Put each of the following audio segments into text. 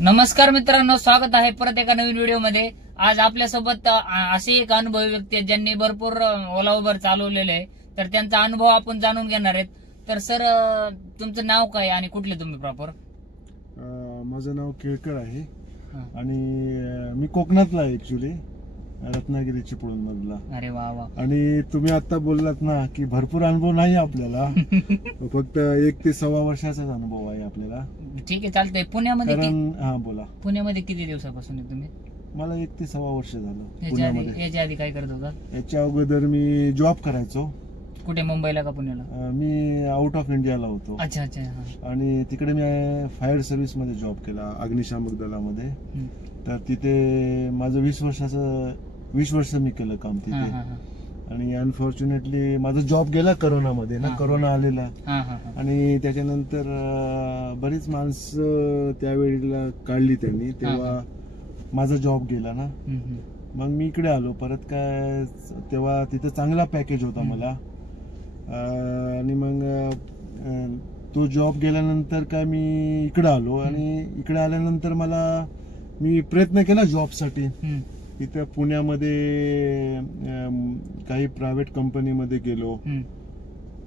नमस्कार मित्रांनो, स्वागत आहे परत एका नवीन व्हिडिओमध्ये। आज आपल्यासोबत असे एक अनुभवी व्यक्ती आहेत ज्यांनी भरपूर ओला उबर चालवलेले आहे, तर त्यांचा अनुभव आपण जाणून घेणार आहेत। तर सर, तुमचं नाव काय आणि कुठले तुम्ही प्रॉपर? माझं नाव केळकर आहे आणि मी कोकणातला आहे, ऍक्च्युली रत्नागिरी चिपळूण मधला। अरे वा वा। आणि तुम्ही आता बोललात ना की भरपूर अनुभव नाही आपल्याला, फक्त 1 ते 1.25 वर्षाचाच अनुभव आहे आपल्याला। ठीक आहे, चालतंय। पुण्यामध्ये हा बोला। पुण्यामध्ये किती दिवसापासून आहे तुम्ही? मला 1 ते 1.25 वर्ष झालं पुण्यामध्ये। याच्या आधी काय करत होता? याच्या अगोदर मी जॉब करायचो। कुठे, मुंबईला का पुण्याला? मी आउट ऑफ इंडियाला होतो। अच्छा अच्छा। आणि तिकडे मी फायर सर्व्हिस मध्ये जॉब केला, अग्निशामक दलामध्ये। तर तिथे माझं 20 वर्ष मी केलं काम तिथे। आणि अनफॉर्च्युनेटली माझा जॉब गेला करोनामध्ये ना, करोना आलेला। आणि त्याच्यानंतर बरीच माणसं त्यावेळेला काढली त्यांनी, तेव्हा माझा जॉब गेला ना। मग मी इकडे आलो परत। काय तेव्हा तिथे चांगला पॅकेज होता मला। आणि मग तो जॉब गेल्यानंतर काय मी इकडे आलो। आणि इकडे आल्यानंतर मी प्रयत्न केला जॉबसाठी। इथे पुण्यामध्ये काही प्रायव्हेट कंपनीमध्ये गेलो,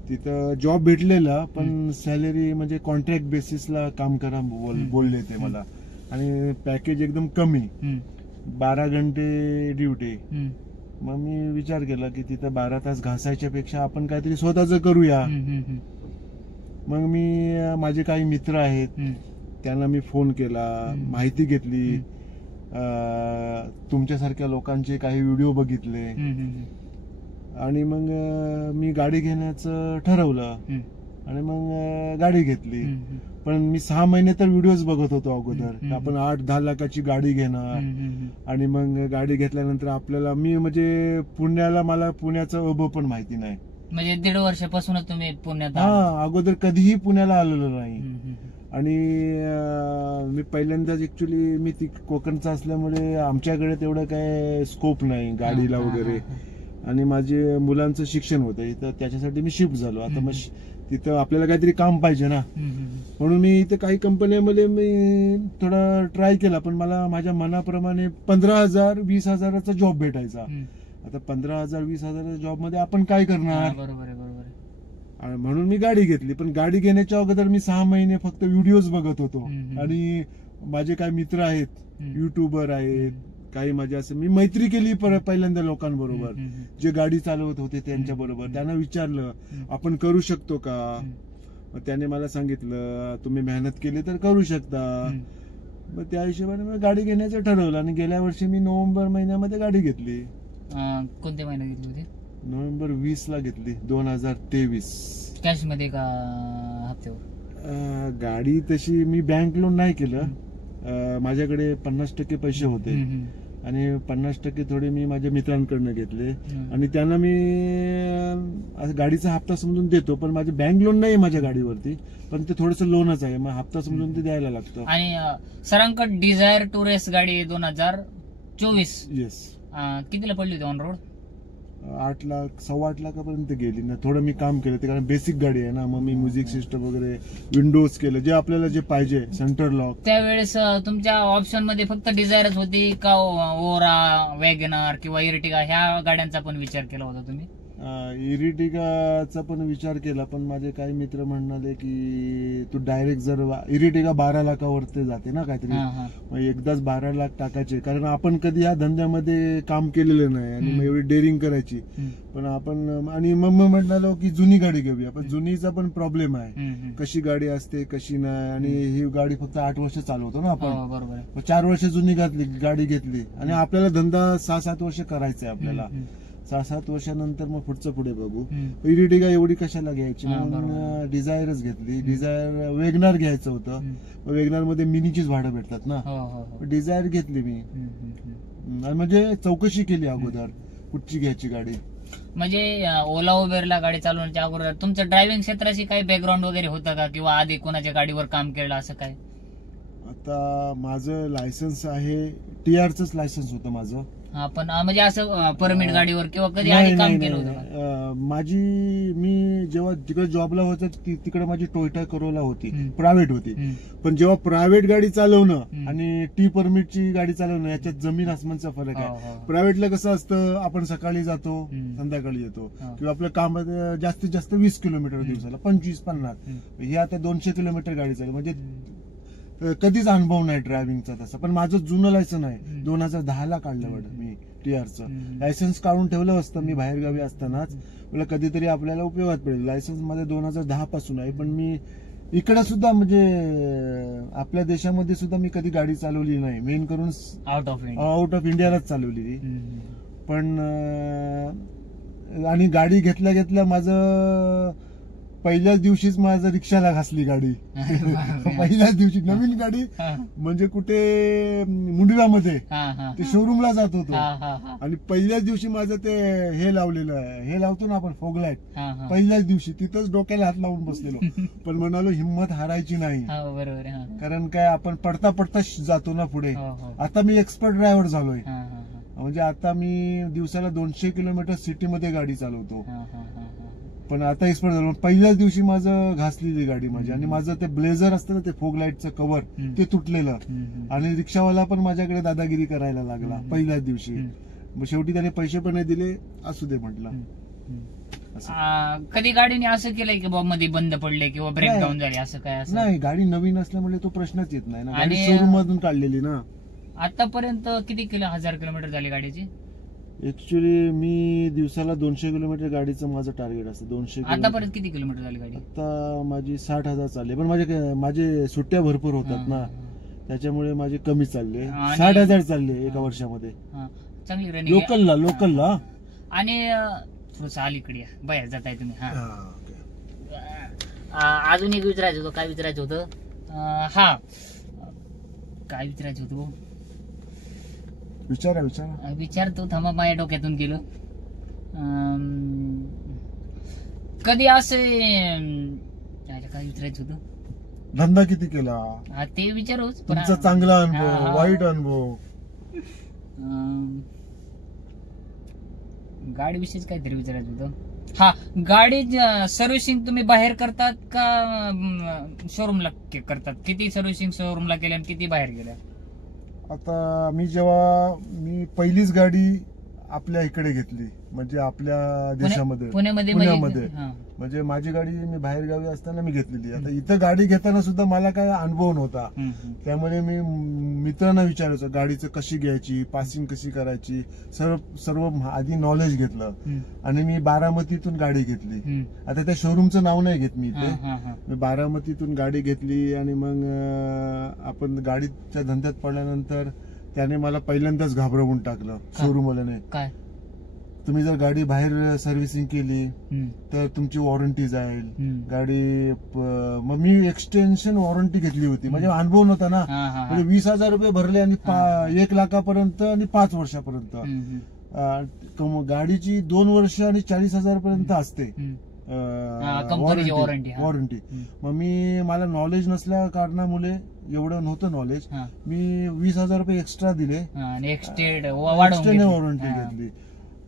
तिथं जॉब भेटलेला, पण सॅलरी म्हणजे कॉन्ट्रॅक्ट बेसिसला काम करा बोलले ते मला। आणि पॅकेज एकदम कमी, 12 घंटे ड्युटी। मग मी विचार केला की तिथं 12 तास घासायच्या पेक्षा आपण काहीतरी स्वतःच करूया। मग मी माझे काही मित्र आहेत त्यांना मी फोन केला, माहिती घेतली, तुमच्यासारख्या लोकांचे काही व्हिडिओ बघितले। आणि मग मी गाडी घेण्याचं ठरवलं आणि मग गाडी घेतली। पण मी 6 महिने तर व्हिडिओज बघत होतो अगोदर, आपण 8-10 लाखाची गाडी घेणार। आणि मग गाडी घेतल्यानंतर आपल्याला म्हणजे मला पुण्याचं अभव पण माहिती नाही। म्हणजे 1.5 वर्षापासूनच तुम्ही पुण्यात? अगोदर कधीही पुण्याला आलेलो नाही। आणि मी पहिल्यांदाच ऍक्च्युली मी कोकणचा असल्यामुळे आमच्याकडे तेवढं काय स्कोप नाही गाडीला वगैरे। आणि माझे मुलांचं शिक्षण होतं इथं, त्याच्यासाठी मी शिफ्ट झालो। आता मग तिथं आपल्याला काहीतरी काम पाहिजे ना, म्हणून मी इथे काही कंपन्यांमध्ये मी थोडा ट्राय केला, पण मला माझ्या मनाप्रमाणे 15,000-20,000चा जॉब भेटायचा। आता 15,000-20,000च्या जॉब मध्ये आपण काय करणार? बरोबर आहे, बरोबर आहे। म्हणून मी गाडी घेतली। पण गाडी घेण्याच्या अगोदर मी 6 महिने फक्त व्हिडिओज बघत होतो। आणि माझे काही मित्र आहेत, युट्यूबर आहेत, काही माझे असं मी मैत्री केली पहिल्यांदा लोकांबरोबर, जे गाडी चालवत होते त्यांच्या बरोबर। त्यांना विचारलं आपण करू शकतो का? मग त्याने मला सांगितलं तुम्ही मेहनत केली तर करू शकता। मग त्या हिशोबाने मी गाडी घेण्याचं ठरवलं। आणि गेल्या वर्षी मी नोव्हेंबर महिन्यामध्ये गाडी घेतली। कोणत्या महिन्यात घेतली होती? नोव्हेंबर 20 ला घेतली, 2023। कॅश मध्ये का हप्त्यावर? गाडी तशी मी बँक लोन नाही केलं, माझ्याकडे 50% पैसे होते आणि 50% थोडे मी माझ्या मित्रांकडनं घेतले। आणि त्यांना मी गाडीचा हप्ता समजून देतो, पण माझे बँक लोन नाही माझ्या गाडीवरती, पण ते थोडंसं लोनच आहे, मग हप्ता समजून ते द्यायला लागतं। आणि सरांकडे डिझायर टू रेस गाडी 2024 येस। कितीला पडली होती ऑन रोड? 8 लाख 8.25 लाखापर्यंत गेली ना। थोडं मी काम केलं ते, कारण बेसिक गाडी आहे ना। मग मी म्युझिक सिस्टम वगैरे, विंडोज केलं, जे आपल्याला जे पाहिजे, सेंटर लॉक। त्यावेळेस तुमच्या ऑप्शन मध्ये फक्त डिझायरच होती का ओरा, वॅगनर किंवा इरिटिगा ह्या गाड्यांचा पण विचार केला होता तुम्ही? इरिटिगाचा पण विचार केला, पण माझे काही मित्र म्हणाले की तू डायरेक्ट जर इरिटिगा 12 लाखावरती जाते ना काहीतरी, मग एकदाच 12 लाख टाकायचे, कारण आपण कधी या धंद्यामध्ये काम केलेलं नाही आणि मग एवढी डेअरिंग करायची। पण आपण आणि मग म्हणालो की जुनी गाडी घेऊया, पण जुनीचा पण प्रॉब्लेम आहे, कशी गाडी असते कशी नाही। आणि ही गाडी फक्त 8 वर्ष चालवतो ना आपण, बरोबर। 4 वर्ष जुनी गाडी घेतली आणि आपल्याला धंदा 6-7 वर्ष करायचा आहे आपल्याला। 6-7 वर्षानंतर मग पुढे बघू। इरिटिगा एवढी कशाला घ्यायची, म्हणून डिझायरच घेतली। डिझायर वेगनार घ्यायचं होतं, वेगनार मध्ये मिनीचीच भाडं भेटतात ना, डिझायर घेतली मी। म्हणजे चौकशी केली अगोदर कुठची घ्यायची गाडी। म्हणजे ओला उबेरला गाडी चालवण्याच्या अगोदर तुमचं ड्रायव्हिंग क्षेत्राशी काही बॅकग्राऊंड वगैरे होतं का, किंवा आधी कोणाच्या गाडीवर काम केलं असं काय? आता माझं लायसन्स आहे, TR च लायसन्स होतं माझं. हा, पण म्हणजे असं परमिट गाडीवर किंवा कधी नाही आधी काम नाही केलं नाही, होतं का? मी जेव्हा तिकडे जॉबला होतो तिकडे माझी टोयोटा करोला होती, हम्म. प्रायव्हेट होती. हम्म. पण जेव्हा प्रायव्हेट गाडी चालवणं हम्म. आणि T परमिटची गाडी चालवणं याच्यात जमीन आसमानचा फरक हो, आहे. हो. प्रायव्हेटला कसं असतं, आपण सकाळी जातो, हम्म. संध्याकाळी येतो, हो. किंवा आपलं काम जास्तीत जास्त 20 किलोमीटर दिवसाला, 25-50. हम्म. हे आता 200 किलोमीटर गाडी चालली, म्हणजे कधीच अनुभव नाही ड्रायव्हिंगचा तसा. पण माझं जुनं लायसन आहे, 2010 ला काढलं वाटतं मी TR लायसन्स काढून ठेवलं असतं मी बाहेर गावी असतानाच, मला कधीतरी आपल्याला उपयोगात पडेल. लायसन्स मध्ये 2010 पासून आहे, पण मी इकडे सुद्धा म्हणजे आपल्या देशामध्ये सुद्धा मी कधी गाडी चालवली नाही, मेन करून आउट ऑफ इंडियालाच चालवली. पण आणि गाडी घेतल्या घेतल्या माझं पहिल्याच दिवशीच माझं रिक्षाला घासली गाडी. पहिल्याच दिवशी नवीन गाडी, म्हणजे कुठे मुंडव्यामध्ये ते शोरूमला जात होतो, आणि पहिल्याच दिवशी माझं ते हे लावलेलं आहे, हे लावतो ना आपण फोगलाईट, पहिल्याच दिवशी तिथंच डोक्याला हात लावून बसलेलो. पण म्हणालो हिंमत हारायची नाही, कारण काय आपण पडता पडता जातो ना पुढे. आता मी एक्सपर्ट ड्रायव्हर झालोय, म्हणजे आता मी दिवसाला 200 किलोमीटर सिटीमध्ये गाडी चालवतो. पण आता एक्सपर्ट झालो. पहिल्याच दिवशी माझं घासलेली गाडी माझी, आणि माझं ते ब्लेझर असतं ना, ते फोग लाईटचं कव्हर ते तुटलेलं, आणि रिक्षावाला पण माझ्याकडे दादागिरी करायला लागला पहिल्याच दिवशी. मग शेवटी त्याने पैसे पण नाही दिले, असू दे म्हटलं. कधी गाडीने असं केलंय की बाबा मध्ये बंद पडले किंवा ब्रेकडाऊन झाले, असं काय? असं नाही, गाडी नवीन असल्यामुळे तो प्रश्नच येत नाही ना, आणि शोरूम मधून काढलेली ना. आतापर्यंत किती 1000 किलोमीटर झाली गाडीची? ऍक्च्युली मी दिवसाला 200 किलोमीटर गाडीचं माझं टार्गेट असतं. 200 आतापर्यंत किती किलोमीटर झाली गाडी? आता माझी 60,000 चालली, पण माझे सुट्ट्या भरपूर होतात ना, त्याच्यामुळे माझे कमी चालले. 60,000 चालले एका वर्षामध्ये, चांगली रनिंग लोकलला. आणि थोडस अलीकडे या, बाहेर जाताय तुम्ही. अजून एक विचारायचं होतं. काय विचारायचं होतं? काय विचारायचं होतं? विचारतो, थांबा, माझ्या डोक्यातून गेलो. कधी असे काय विचारायचं होतं? धंदा किती केला, ते विचारूच. तुमचा चांगला अनुभव, वाईट अनुभव, गाडी विषयीच काहीतरी विचारायचं होतं. गाडी सर्व्हिसिंग तुम्ही बाहेर करतात का शोरूमला करतात? किती सर्व्हिसिंग शोरूमला केल्या आणि किती बाहेर गेल्या? आता मी पहिलीच गाडी आपल्या इकडे घेतली, म्हणजे आपल्या देशामध्ये, पुण्यामध्ये. म्हणजे माझी गाडी मी बाहेर गावी असताना मी घेतलेली. आता इथं गाडी घेताना सुद्धा मला काय अनुभव नव्हता, त्यामुळे मी मित्रांना विचारायचो गाडीचं कशी घ्यायची, पासिंग कशी करायची, सर्व आधी नॉलेज घेतलं. आणि मी बारामतीतून गाडी घेतली. आता त्या शोरूमचं नाव नाही घेत मी इथे. मी बारामतीतून गाडी घेतली, आणि मग आपण गाडीच्या धंद्यात पडल्यानंतर त्याने मला पहिल्यांदाच घाबरवून टाकलं शोरूमवाल्याने. काय? तुम्ही जर गाडी बाहेर सर्व्हिसिंग केली तर तुमची वॉरंटी जाईल. गाडी मग मी एक्सटेन्शन वॉरंटी घेतली होती, म्हणजे अनुभव नव्हता ना. म्हणजे 20,000 रुपये भरले, आणि 1 लाखापर्यंत आणि 5 वर्षापर्यंत. गाडीची 2 वर्ष आणि 40,000 पर्यंत असते वॉरंटी. मग मला नॉलेज नसल्या कारणामुळे, एवढं नव्हतं नॉलेज, मी 20,000 रुपये एक्स्ट्रा दिले, वॉरंटी घेतली.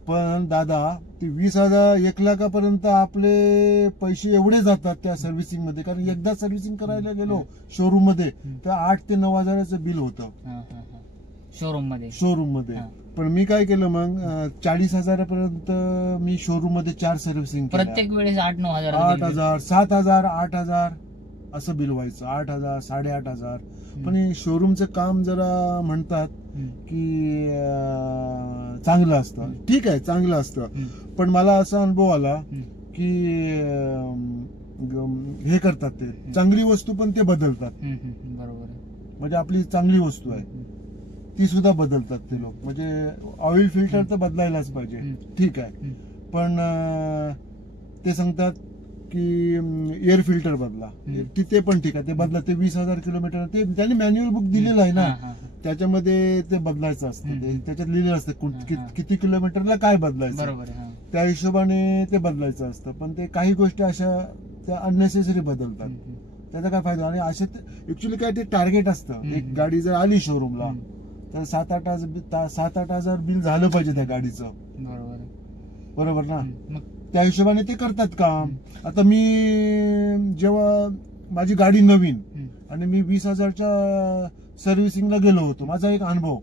पण दादा, ती 20,000 1 लाखापर्यंत आपले पैसे एवढे जातात त्या सर्व्हिसिंग मध्ये, कारण एकदा सर्व्हिसिंग करायला गेलो शोरूम मध्ये तर 8 ते 9,000चं बिल होतं शोरूम मध्ये. पण मी काय केलं, मग 40,000 पर्यंत मी शोरूम मध्ये 4 सर्व्हिसिंग, प्रत्येक वेळेस 8,000, 8,000, 7,000, 8,000 असं बिल व्हायचं. 8,000, 8,500. पण शोरूमचं काम जरा म्हणतात की चांगलं असतं. ठीक आहे, चांगलं असतं, पण मला असा अनुभव आला की हे करतात, ते चांगली वस्तू पण ते बदलतात. बरोबर. म्हणजे आपली चांगली वस्तू आहे ती सुद्धा बदलतात ते लोक. म्हणजे ऑइल फिल्टर तर बदलायलाच पाहिजे, ठीक आहे, पण ते सांगतात की एअर फिल्टर बदला, ते पण ठीक आहे, ते बदला. ते 20,000 किलोमीटर ते त्यांनी मॅन्युअल बुक दिलेलं आहे ना, त्याच्यामध्ये ते बदलायचं असतं. त्याच्यात लिहिलेलं असतं किती किलोमीटरला काय बदलायचं, त्या हिशोबाने ते बदलायचं असतं. पण ते काही गोष्टी अशा त्या अननेसेसरी बदलतात, त्याचा काय फायदा. आणि असे ऍक्च्युली काय ते टार्गेट असतं, एक गाडी जर आली शोरूमला तर 7-8 हजार बिल झालं पाहिजे त्या गाडीचं. बरोबर ना. त्या हिशोबाने ते करतात काम. आता मी जेव्हा माझी गाडी नवीन आणि मी 20,000च्या सर्व्हिसिंगला गेलो होतो, माझा एक अनुभव.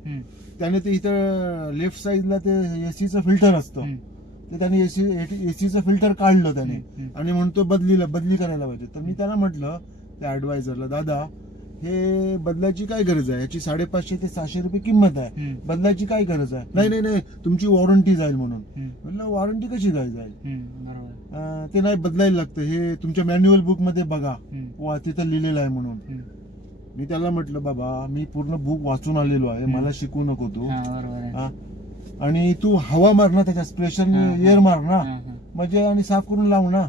त्याने ते इथं लेफ्ट साईडला ते एसीचं फिल्टर असतं, ते त्याने एसीचं फिल्टर काढलं त्याने आणि म्हणतो बदली करायला पाहिजे. तर मी त्याला म्हटलं त्या ऍडवायझरला, दादा हे बदलायची काय गरज आहे, याची 550 ते 600 रुपये किंमत आहे, बदलायची काय गरज आहे. नाही तुमची वॉरंटी जाईल म्हणून. म्हटलं वॉरंटी कशी काय जाईल, ते नाही बदलायला लागतं, हे तुमच्या मॅन्युअल बुक मध्ये बघा तिथं लिहिलेलं आहे म्हणून. मी त्याला म्हटलं बाबा मी पूर्ण बुक वाचून आलेलो आहे, मला शिकवू नको तू. आणि तू हवा मार ना, त्याच्या प्रेशरने एअर मार ना म्हणजे आणि साफ करून लावू ना.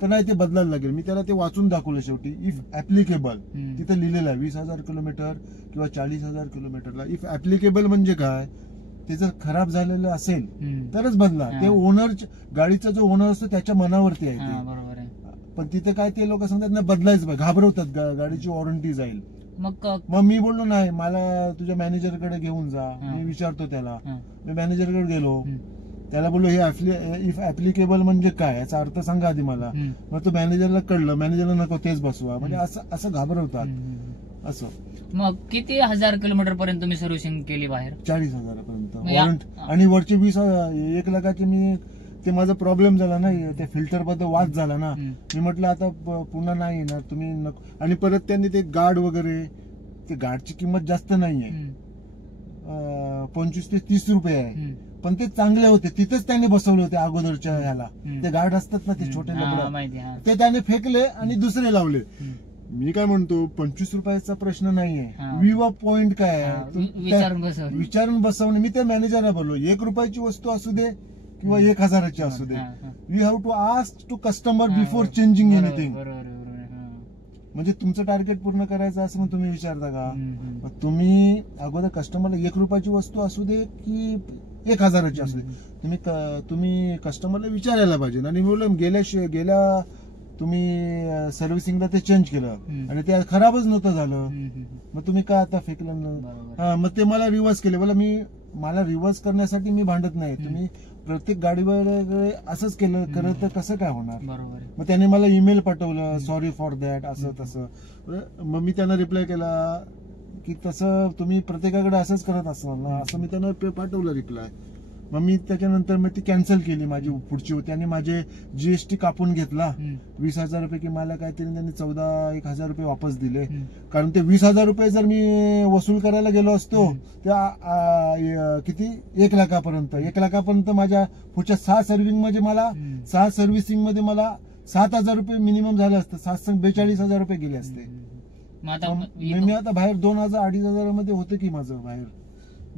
तर नाही ते बदलायला लागेल. मी त्याला ते वाचून दाखवलं शेवटी. इफ ऍप्लिकेबल तिथे लिहिलेलं आहे 20,000 किलोमीटर किंवा 40,000 किलोमीटरला. इफ ऍप्लिकेबल म्हणजे काय, ते जर खराब झालेलं असेल तरच बदला. ते ओनर, गाडीचा जो ओनर असतो त्याच्या मनावरती आहे ते. पण तिथे काय ते लोक सांगतात ना बदलायच पाहिजे, घाबरवतात गाडीची वॉरंटी जाईल. मग मी बोललो नाही, मला तुझ्या मॅनेजरकडे घेऊन जा. मी विचारतो त्याला. मी मॅनेजरकडे गेलो, त्याला बोललो हे इफ ऍप्लिकेबल म्हणजे काय, याचा अर्थ सांगा आधी मला. मग तो मॅनेजरला कळलं, मॅनेजरला नको तेच बसवा. म्हणजे असं घाबरवतात असं. मग किती हजार किलोमीटर पर्यंत तुम्ही सर्व्हिसिंग केली बाहेर? 40,000पर्यंत वॉरंटी. आणि वरचे 1 लाखाचे मी, ते माझा प्रॉब्लेम झाला ना, त्या फिल्टर बद्दल वाद झाला ना. मी म्हटलं आता पुन्हा नाही येणार तुम्ही नको. आणि परत त्यांनी ते गार्ड वगैरे, ते गार्डची किंमत जास्त नाहीये, 25 ते 30 रुपये आहे. पण ते चांगले होते, तिथेच त्यांनी बसवले होते अगोदरच्या ह्याला. ते गार्ड असतात ना ते छोटे लबडं, ते त्याने फेकले आणि दुसरे लावले. मी काय म्हणतो 25 रुपयाचा प्रश्न नाहीये, विवा पॉइंट काय आहे विचारून बसवणे. मी त्या मॅनेजरला बोललो 1 रुपयाची वस्तू असू दे किंवा 1,000ची असू दे, we have to ask to customer before changing anything. म्हणजे तुमचं टार्गेट पूर्ण करायचं असं मग तुम्ही विचारता का? तुम्ही अगोदर कस्टमरला 1 रुपयाची वस्तू असू दे की 1,000ची असू दे, तुम्ही कस्टमरला विचारायला पाहिजे. आणि बोललो गेल्या तुम्ही सर्व्हिसिंगला ते चेंज केलं आणि ते खराबच नव्हतं झालं, मग तुम्ही काय आता फेकलं ना. मग ते मला रिव्हर्स केले. मला रिव्हर्स करण्यासाठी मी भांडत नाही. तुम्ही प्रत्येक गाडीवर असंच केलं करत तर कसं काय होणार. मग त्याने मला ईमेल पाठवलं, सॉरी फॉर दॅट, असं तसं. मग मी त्यांना रिप्लाय केला की तसं तुम्ही प्रत्येकाकडे असंच करत असाल ना, असं मी त्यांना पाठवलं रिप्लाय. मग मी त्याच्यानंतर मग ती कॅन्सल केली माझी पुढची. त्याने माझे जीएसटी कापून घेतला 20,000 रुपये, की मला काहीतरी त्यांनी 14-1,000 रुपये वापस दिले. कारण ते 20,000 रुपये जर मी वसूल करायला गेलो असतो त्या किती 1 लाखापर्यंत माझ्या पुढच्या 6 सर्व्हिसिंग मध्ये मला 7,000 रुपये मिनिमम झाले असतं. 42,000 रुपये गेले असते. मी आता बाहेर 2,000-2,500 मध्ये होतं की माझं बाहेर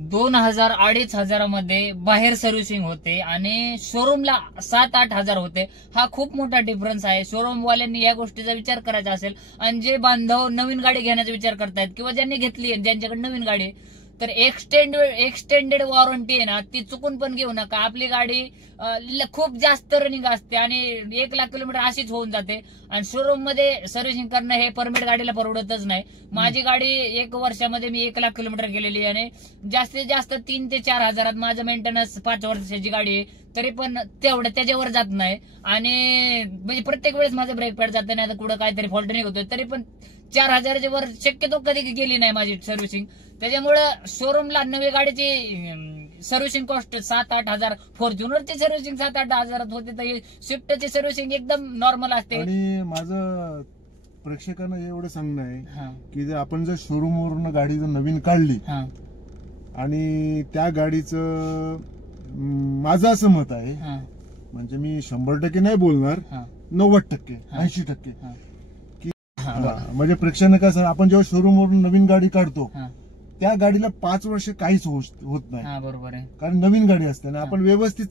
2,000-2,500 मध्ये बाहेर सर्व्हिसिंग होते आणि शोरूमला 7-8 हजार होते. हा खूप मोठा डिफरन्स आहे. शोरूम वाल्यांनी या गोष्टीचा विचार करायचा असेल. आणि जे बांधव नवीन गाडी घेण्याचा विचार करतायत किंवा ज्यांनी घेतली ज्यांच्याकडे नवीन गाडी, तर एक्सटेंडेड वॉरंटी आहे ना, ती चुकून पण घेऊ नका. आपली गाडी खूप जास्त रनिंग असते आणि 1 लाख किलोमीटर अशीच होऊन जाते. आणि शोरूम मध्ये सर्व्हिसिंग करणं हे परमिट गाडीला परवडतच नाही. माझी गाडी 1 वर्षामध्ये मी 1 लाख किलोमीटर गेलेली आणि जास्तीत जास्त 3 ते 4 हजारात माझं मेंटेनन्स 5 वर्षाची गाडी आहे, तरी पण तेवढं त्याच्यावर जात नाही. आणि म्हणजे प्रत्येक वेळेस माझं ब्रेक पॅड जात नाही, कुठं काहीतरी फॉल्ट निघतोय, तरी पण 4,000च्या वर शक्यतो कधी गेली नाही माझी सर्व्हिसिंग. त्याच्यामुळं शोरूमला नवी गाडीची सर्व्हिसिंग कॉस्ट 7-8 हजार, फॉर्च्युनरची सर्व्हिसिंग 7-8 हजारात होते, तर स्विफ्टची सर्व्हिसिंग एकदम नॉर्मल असते. आणि माझं प्रेक्षकांना एवढं सांगणं आहे की जर आपण जर शोरूम वरून गाडी जर नवीन काढली आणि त्या गाडीचं, माझं असं मत आहे, म्हणजे मी 100% नाही बोलणार, 90%, 80%, म्हणजे प्रेक्षकांना कसं, आपण जेव्हा शोरूम वरून नवीन गाडी काढतो त्या गाडीला 5 वर्ष काहीच होत नाही. बरोबर आहे. कारण नवीन गाडी असते ना, आपण व्यवस्थित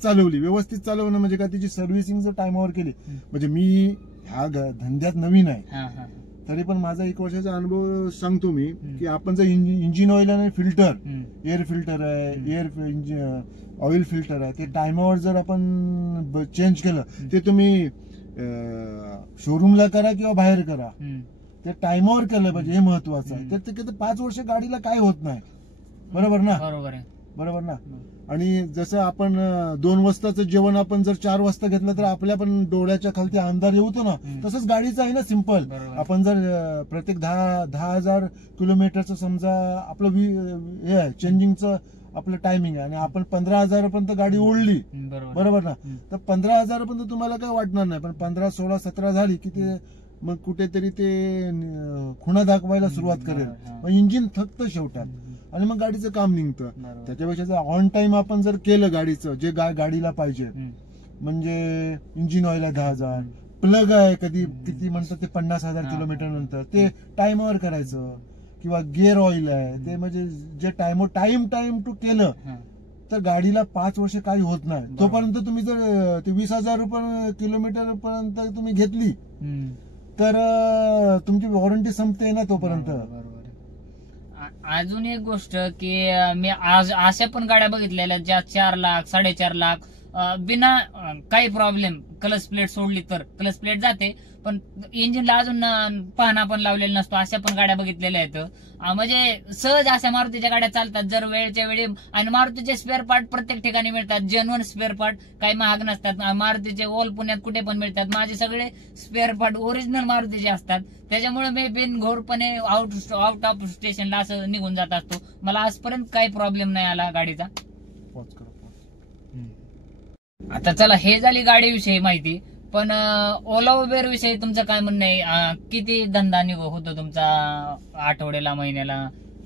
चालवणं म्हणजे काय, तिची सर्व्हिसिंग जर टाइमावर केली. म्हणजे मी ह्या धंद्यात नवीन आहे, तरी पण माझा 1 वर्षाचा अनुभव सांगतो मी की आपण जर इंजिन ऑइल आणि फिल्टर, एअर फिल्टर आहे, ऑइल फिल्टर आहे, ते टाइमावर जर आपण चेंज केलं, ते तुम्ही शोरूमला करा किंवा बाहेर करा, ते टाइमवर केलं पाहिजे, हे महत्वाचं आहे. तर ते 5 वर्ष गाडीला काय होत नाही. बरोबर ना? बरोबर आहे. बरोबर ना? आणि जसं आपण 2 वाजताचं जेवण आपण जर 4 वाजता घेतलं तर आपल्या पण डोळ्याच्या खालती अंधार येतो ना, तसंच गाडीचं आहे ना, सिंपल. आपण जर प्रत्येक 10,000 किलोमीटरचं समजा आपलं हे आहे चेंजिंगचं आपलं टायमिंग आहे आणि आपण 15,000 पर्यंत गाडी ओढली, बरोबर ना, तर 15,000 पर्यंत तुम्हाला काय वाटणार नाही. पण 15, 16, 17 झाली की ते मग कुठेतरी ते खुणा दाखवायला सुरुवात करेल, मग इंजिन थकतं शेवटात आणि मग गाडीचं काम निघतं. त्याच्यापेक्षा जर ऑन टाइम आपण जर केलं गाडीचं जे गाडीला पाहिजे, म्हणजे इंजिन ऑइल आहे 10,000, प्लग आहे कधी किती म्हणतात ते 50,000 किलोमीटर नंतर ते टाइमवर करायचं, किंवा गिअर ऑइल आहे ते, म्हणजे जे टाइम टू केलं तर गाडीला 5 वर्ष काही होत नाही. तोपर्यंत तुम्ही जर ते 20,000 किलोमीटर पर्यंत तुम्ही घेतली तर तुमची वॉरंटी संपते ना तोपर्यंत. अजून एक गोष्ट की मी आज अशा पण गाड्या बघितलेल्या ज्या 4 लाख 4.5 लाख बिना काही प्रॉब्लेम क्लच प्लेट सोडली तर क्लच प्लेट जाते पण इंजिनला अजून पाहणा पण लावलेला नसतो, अशा पण गाड्या बघितलेल्या आहेत. म्हणजे सहज अशा मारुतीच्या गाड्या चालतात जर वेळच्या वेळी. आणि मारुतीचे स्पेअर पार्ट प्रत्येक ठिकाणी मिळतात, जेन्युइन स्पेअर पार्ट, काही महाग नसतात. मारुतीचे ओल पुण्यात कुठे पण मिळतात. माझे सगळे स्पेअर पार्ट ओरिजिनल मारुतीचे असतात, त्याच्यामुळे मी बिनघोरपणे आउट ऑफ स्टेशनला असं निघून जात असतो. मला आजपर्यंत काही प्रॉब्लेम नाही आला गाडीचा. आता चला, हे झाली गाडीविषयी माहिती, पण ओला उबेर विषयी तुमचं काय म्हणणं आहे? किती धंदा होतो तुमचा आठवड्याला, महिन्याला?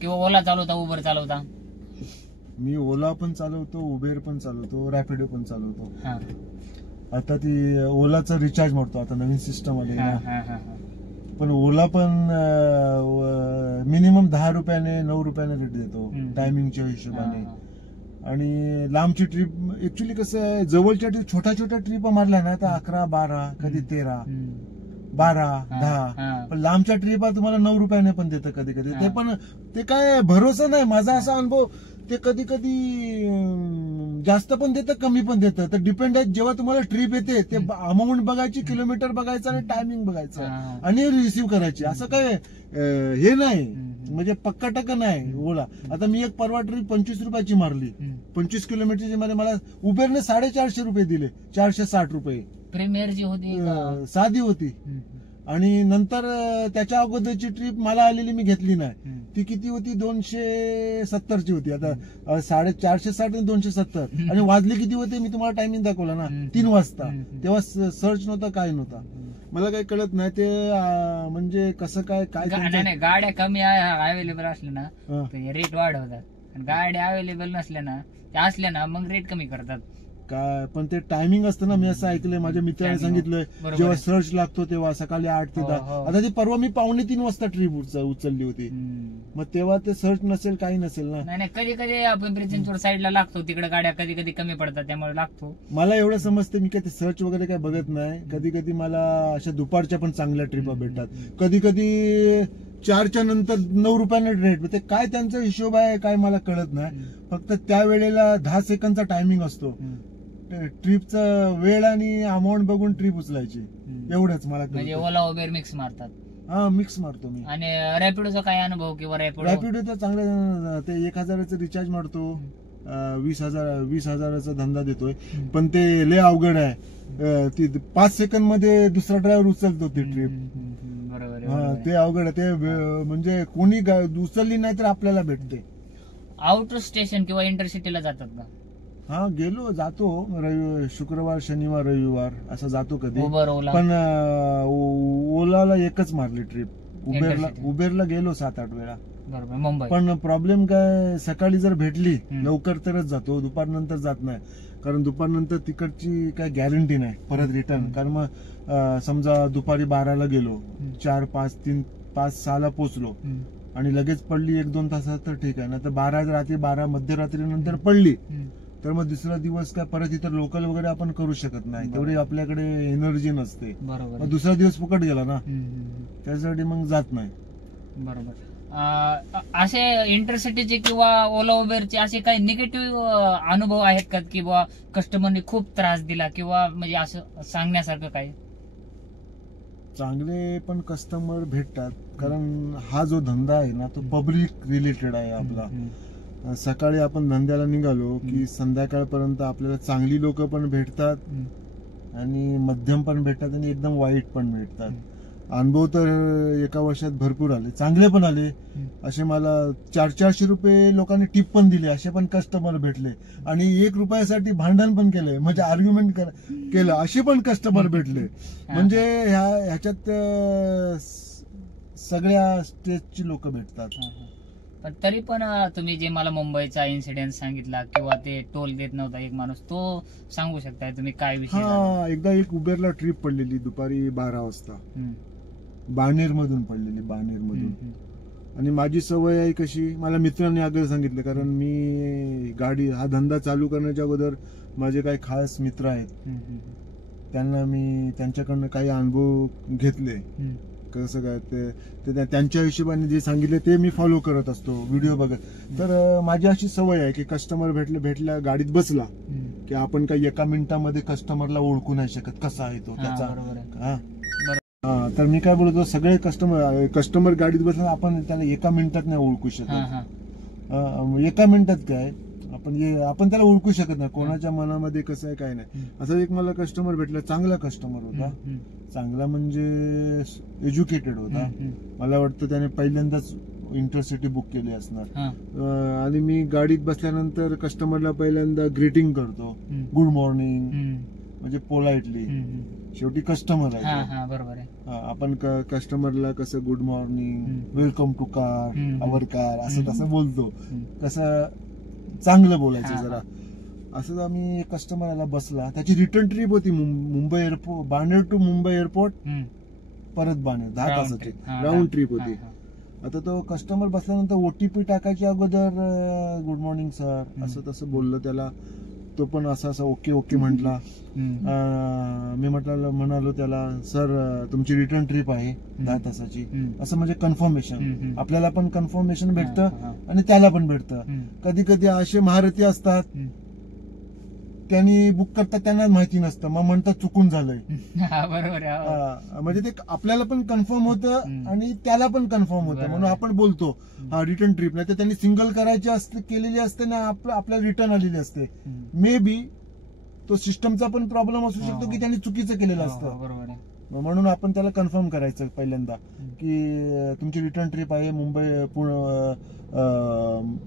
किंवा ओला चालवता, उबर चालवता? मी ओला पण चालवतो, उबेर पण चालवतो, रॅपिडो पण चालवतो. आता ती ओलाचा रिचार्ज मारतो, आता नवीन सिस्टम आली ना. पण ओला पण मिनिमम 10 रुपयाने 9 रुपयाने रेट देतो टायमिंगच्या हिशोबाने. आणि लांबची ट्रिप ऍक्च्युली कसं आहे, जवळच्या ट्रिप छोट्या ट्रिप मारल्या ना तर 11, 12, कधी 13, 12, 10. पण लांबच्या ट्रिप तुम्हाला 9 रुपयाने पण देतं कधी कधी. ते पण ते काय भरोसा नाही. माझा असा अनुभव, ते कधी कधी जास्त पण देतं, कमी पण देतं. तर डिपेंड आहे, जेव्हा तुम्हाला ट्रिप येते ते अमाऊंट बघायची, किलोमीटर बघायचं आणि टायमिंग बघायचं आणि रिसिव्ह करायची. असं काय हे नाही, म्हणजे पक्का टक्का नाही ओला. आता मी एक परवा ट्रिप 25 रुपयाची मारली, 25 किलोमीटरची मध्ये मला उबेरने 450 रुपये दिले, 460 रुपये. प्रीमियर जी होती साधी होती. आणि नंतर त्याच्या अगोदरची ट्रिप मला आलेली मी घेतली नाही, ती किती होती, 270ची होती. आता 460 आणि 270 आणि वाजले किती होते मी तुम्हाला टायमिंग दाखवला ना, 3 वाजता. तेव्हा सर्च नव्हता, काय नव्हता, मला काही कळत नाही ते. म्हणजे कसं काय नाही, गाड्या कमी अवेलेबल असल्या ना रेट वाढवतात, आणि गाड्या अवेलेबल नसल्या ना मग रेट कमी करतात. काय पण ते टायमिंग असतं ना. मी असं ऐकलंय, माझ्या मित्राने सांगितलंय, जेव्हा सर्च लागतो तेव्हा सकाळी 8 ते 10. आता ती परवा मी 2:45 वाजता ट्रिप उचलली होती, मग तेव्हा ते सर्च नसेल, काही नसेल ना. नाही, कधी कधी पिंपरी चिंचवड साईडला लागतो, तिकडे गाड्या कधी कधी कमी पडतात, त्यामुळे लागतो. मला एवढं समजते, मी काय ते सर्च वगैरे काय बघत नाही. कधी कधी मला अशा दुपारच्या पण चांगल्या ट्रिपा भेटतात. कधी कधी 4च्या नंतर 9 रुपयाने रेट. ते काय त्यांचा हिशोब आहे काय मला कळत नाही. फक्त त्या वेळेला 10 सेकंदचा टायमिंग असतो. ट्रिपचा वेळ आणि अमाऊंट बघून ट्रिप उचलायची, एवढंच मला. म्हणजे ओला उबेर मिक्स मारतात? हा, मिक्स मारतो मी. आणि रॅपिडोचा काय अनुभव? किंवा रॅपिडोचा चांगला, ते 1,000चं रिचार्ज मारतो, 20,000चा धंदा देतोय. पण ते लय अवघड आहे, 5 सेकंद मध्ये दुसरा ड्रायव्हर उचलतो ती ट्रिप. बरोबर, ते अवघड आहे ते. म्हणजे कोणी उचलली नाही तर आपल्याला भेटते. आउट स्टेशन किंवा इंटरसिटीला जातात का? हा, जातो शुक्रवार, शनिवार, रविवार असं जातो कधी. पण ओलाला एकच मारली ट्रिप. उबेरला गेलो 7-8 वेळा. बरोबर, मुंबई. पण प्रॉब्लेम काय, सकाळी जर भेटली लवकर तरच जातो, दुपारनंतर जात नाही. कारण दुपारनंतर तिकडची काय गॅरंटी नाही परत रिटर्न. कारण मग समजा दुपारी 12ला गेलो, 4, 5, 3, 5, 6ला पोचलो आणि लगेच पडली 1-2 तासात तर ठीक आहे. ना तर रात्री 12 मध्यरात्री नंतर पडली तर मग दुसरा दिवस काय परत इतर लोकल वगैरे आपण करू शकत नाही, तेवढी आपल्याकडे एनर्जी नसते. मग दुसरा दिवस फुकट गेला ना, त्यासाठी मग जात नाही. बरोबर. असे इंटरसिटीचे किंवा ओला उबेरचे असे काही निगेटिव्ह अनुभव आहेत का, की बुवा कस्टमरने खूप त्रास दिला, किंवा म्हणजे असं सांगण्यासारखं काही? चांगले पण कस्टमर भेटतात, कारण हा जो धंदा आहे ना तो पब्लिक रिलेटेड आहे आपला. सकाळी आपण धंद्याला निघालो की संध्याकाळपर्यंत आपल्याला चांगली लोक पण भेटतात आणि मध्यम पण भेटतात आणि एकदम वाईट पण भेटतात. अनुभव तर एका वर्षात भरपूर आले, चांगले पण आले. असे मला 400-400 रुपये लोकांनी टिप पण दिले, असे पण कस्टमर भेटले. आणि 1 रुपयासाठी भांडण पण केलंय, म्हणजे आर्ग्युमेंट केलं, असे पण कस्टमर भेटले. म्हणजे ह्याच्यात सगळ्या स्टेजची लोक भेटतात. पण तरी पण तुम्ही जे मला मुंबईचा इन्सिडेंट सांगितला किंवा ते टोल देत नव्हता एक माणूस, तो सांगू शकताय तुम्ही काय विषय? एकदा एक उबेरला ट्रिप पडलेली दुपारी 12 वाजता, बाणेर मधून पडलेली, बाणेर मधून. आणि माझी सवय आहे कशी, मला मित्रांनी अगोदर सांगितलं, कारण मी गाडी हा धंदा चालू करण्याच्या अगोदर माझे काही खास मित्र आहेत, त्यांना मी त्यांच्याकडनं काही अनुभव घेतले. कसं काय ते त्यांच्या हिशोबाने जे सांगितले ते मी फॉलो करत असतो, व्हिडिओ बघत. तर माझी अशी सवय आहे की कस्टमर भेटल्या गाडीत बसला की आपण काही एका मिनिटामध्ये कस्टमरला ओळखू नाही शकत कसा आहे तो त्याचा. तर मी काय बोलतो, सगळे कस्टमर गाडीत बसला आपण त्याला एका मिनिटात नाही ओळखू शकत. एका मिनिटात काय आपण त्याला ओळखू शकत नाही, कोणाच्या मनामध्ये कसं आहे काय नाही. असं एक मला कस्टमर भेटला, चांगला कस्टमर होता, चांगला म्हणजे एज्युकेटेड होता. मला वाटतं त्याने पहिल्यांदाच इंटरसिटी बुक केली असणार. आणि मी गाडीत बसल्यानंतर कस्टमरला पहिल्यांदा ग्रीटिंग करतो, गुड मॉर्निंग, म्हणजे पोलाइटली. शेवटी कस्टमर आहे, बरोबर आहे. आपण कस्टमरला कसं good morning, welcome to car, our car, असं तसं बोलतो, कसं चांगलं बोलायचं जरा. असं आम्ही कस्टमर आला बसला, त्याची रिटर्न ट्रिप होती Mumbai airport, Baner to Mumbai airport, परत बाणेर 10 तासाची राऊंड ट्रिप होती. आता तो कस्टमर बसल्यानंतर ओटीपी टाकायच्या अगोदर गुड मॉर्निंग सर असं तसं बोललो त्याला. तो पण असं ओके ओके म्हटला. मी म्हणालो त्याला, सर तुमची रिटर्न ट्रिप आहे 10 तासाची, असं म्हणजे कन्फर्मेशन, आपल्याला पण कन्फर्मेशन भेटतं आणि त्याला पण भेटतं. कधी कधी असे महारथी असतात, त्यांनी बुक करतात त्यांना माहिती नसतं, मग म्हणतात चुकून झालंय. बरोबर, म्हणजे ते आपल्याला पण कन्फर्म होतं आणि त्याला पण कन्फर्म होतं, म्हणून आपण बोलतो हा रिटर्न ट्रिप. नाही तर त्यांनी सिंगल करायची असते, केलेली असते ना, आपल्याला रिटर्न आलेली असते. मे बी तो सिस्टमचा पण प्रॉब्लेम असू शकतो की त्यांनी चुकीचं केलेलं असतं, म्हणून आपण त्याला कन्फर्म करायचं पहिल्यांदा की तुमची रिटर्न ट्रिप आहे Mumbai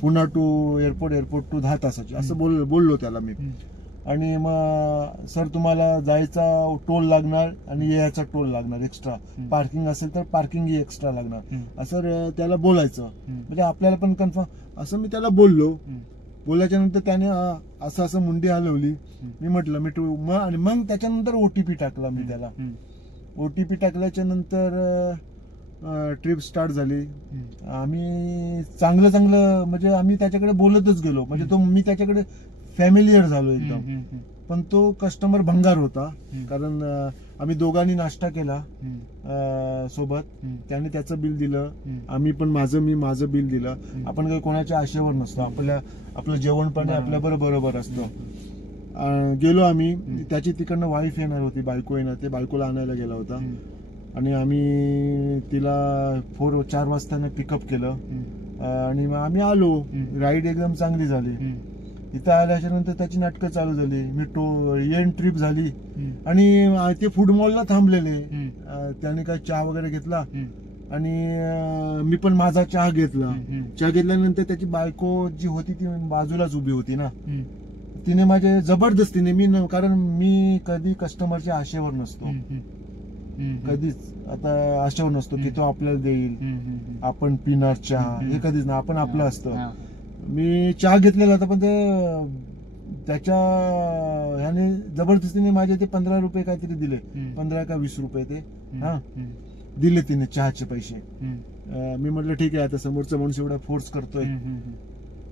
Poona to airport to 10 तासाची, असं बोललो त्याला मी. आणि मग सर तुम्हाला जायचा टोल लागणार आणि यायचा टोल लागणार एक्स्ट्रा, पार्किंग असेल तर पार्किंग एक्स्ट्रा लागणार, असं त्याला बोलायचं. म्हणजे आपल्याला पण कन्फर्म, असं मी त्याला बोललो. बोलायच्या नंतर त्याने असं मुंडी हलवली. मी म्हटलं आणि मग त्याच्यानंतर ओटीपी टाकला मी त्याला. ओटीपी टाकल्याच्या नंतर ट्रिप स्टार्ट झाली. आम्ही चांगलं म्हणजे आम्ही त्याच्याकडे बोलतच गेलो, म्हणजे मी त्याच्याकडे फॅमिलियर झालो एकदम. पण तो कस्टमर भंगार होता, कारण आम्ही दोघांनी नाश्ता केला सोबत. त्याने त्याचं बिल दिलं, आम्ही पण माझं बिल दिलं. आपण काही कोणाच्या आशेवर नसतो, आपलं जेवण पण आपल्या बरोबर असतं. गेलो आम्ही, त्याची तिकडनं वाईफ येणार होती, बायको येणार, ते बायकोला आणायला गेला होता. आणि आम्ही तिला 4 वाजता पिकअप केलं आणि मग आम्ही आलो. राईड एकदम चांगली झाली. इथं आल्याच्या नंतर त्याची नाटकं चालू झाली. एंड ट्रिप झाली आणि ते फूड मॉलला थांबलेले. त्याने काय चहा वगैरे घेतला आणि मी पण माझा चहा घेतला. चहा घेतल्यानंतर त्याची बायको जी होती ती बाजूलाच उभी होती ना, तिने माझ्या जबरदस्तीने, कारण मी कधी कस्टमरच्या आशेवर नसतो, कधीच आता आशेवर नसतो की तो आपल्याला देईल, आपण पिणार चहा, हे कधीच ना, आपण आपलं असतं. मी चहा घेतलेला होता, पण त्याच्या ह्याने जबरदस्तीने माझे ते 15 रुपये काहीतरी दिले, 15 का 20 रुपये ते दिले तिने चहाचे पैसे. मी म्हटलं ठीक आहे, आता समोरचा माणूस एवढा फोर्स करतोय.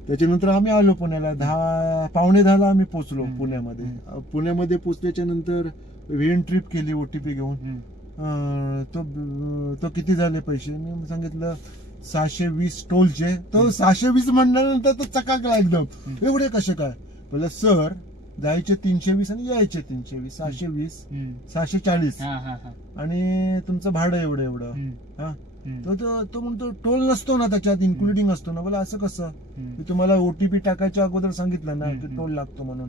त्याच्यानंतर आम्ही आलो पुण्याला. 10:45 आम्ही पोहोचलो पुण्यामध्ये. पुण्यामध्ये पोहोचल्याच्या नंतर वेन ट्रिप केली ओटीपी घेऊन. तो किती झाले पैसे, मी सांगितलं 620 टोलचे. तो 620 म्हणल्यानंतर तो चकाकला एकदम, एवढे कसे काय. बोला सर जायचे 320 आणि यायचे 320, 620, 640 आणि तुमचं भाडं एवढं. तो म्हणतो टोल नसतो ना त्याच्यात, इन्क्लुडिंग असतो ना. बोला असं कसं, मी तुम्हाला ओटीपी टाकायच्या अगोदर सांगितलं ना की टोल लागतो म्हणून.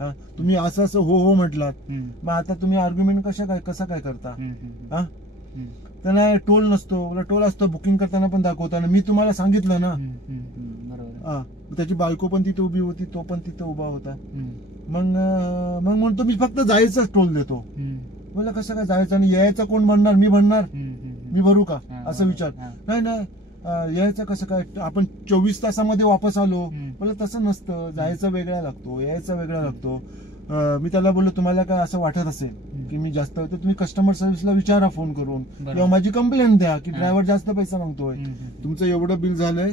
हा, तुम्ही असं असं हो हो म्हटलात, मग आता तुम्ही आर्ग्युमेंट कसं काय करता. हा, तर नाही टोल नसतो. बोला टोल असतो, बुकिंग करताना पण दाखवताना मी तुम्हाला सांगितलं ना. हा, त्याची बायको पण तिथे उभी होती, तो पण तिथे उभा होता. मग म्हणतो मी फक्त जायचंच टोल देतो. बोला कसं काय जायचं आणि यायचं कोण भरणार, मी भरणार, मी भरू का, असं विचार. नाही यायचं कसं काय, आपण 24 तासामध्ये वापस आलो. बोला तसं नसतं, जायचं वेगळा लागतो, यायचा वेगळा लागतो. मी त्याला बोललो तुम्हाला काय असं वाटत असेल की मी जास्त, तर तुम्ही कस्टमर सर्व्हिसला विचारा फोन करून, किंवा माझी कंप्लेंट द्या की ड्रायव्हर जास्त पैसा मागतोय, तुमचं एवढं बिल झालंय